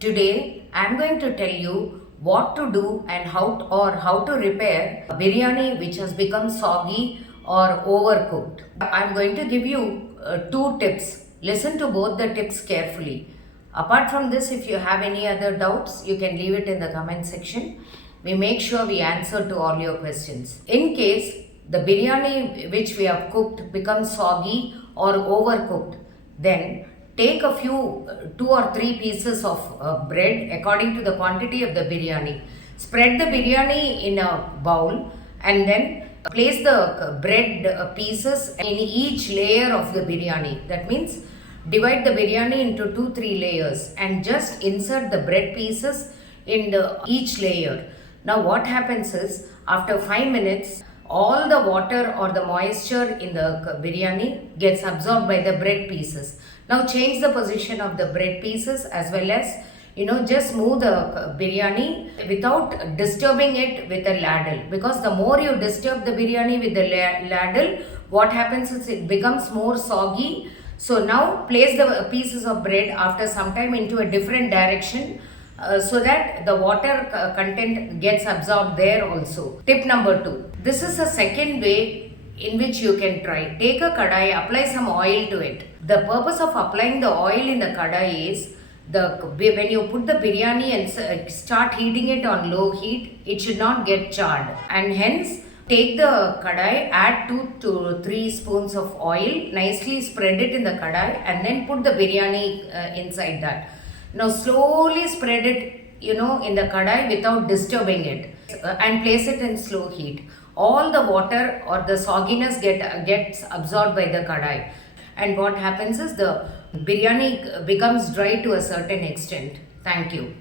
Today I am going to tell you what to do and how to repair a biryani which has become soggy or overcooked. I am going to give you two tips. Listen to both the tips carefully. Apart from this, if you have any other doubts, you can leave it in the comment section. We make sure we answer to all your questions. In case the biryani which we have cooked becomes soggy or overcooked, then take a few, 2 or 3 pieces of bread according to the quantity of the biryani. Spread the biryani in a bowl and then place the bread pieces in each layer of the biryani. That means divide the biryani into 2-3 layers and just insert the bread pieces in each layer. Now what happens is, after 5 minutes, all the water or the moisture in the biryani gets absorbed by the bread pieces. Now change the position of the bread pieces as well as just move the biryani without disturbing it with a ladle, because the more you disturb the biryani with the ladle, what happens is it becomes more soggy. So now place the pieces of bread after some time into a different direction so that the water content gets absorbed there also. Tip number 2. This is a second way in which you can try. Take a kadai, apply some oil to it. The purpose of applying the oil in the kadai is when you put the biryani and start heating it on low heat, it should not get charred, and hence take the kadai, add 2 to 3 spoons of oil, nicely spread it in the kadai and then put the biryani inside that. Now slowly spread it in the kadai without disturbing it and place it in slow heat. All the water or the sogginess gets absorbed by the kadai, and what happens is the biryani becomes dry to a certain extent. Thank you.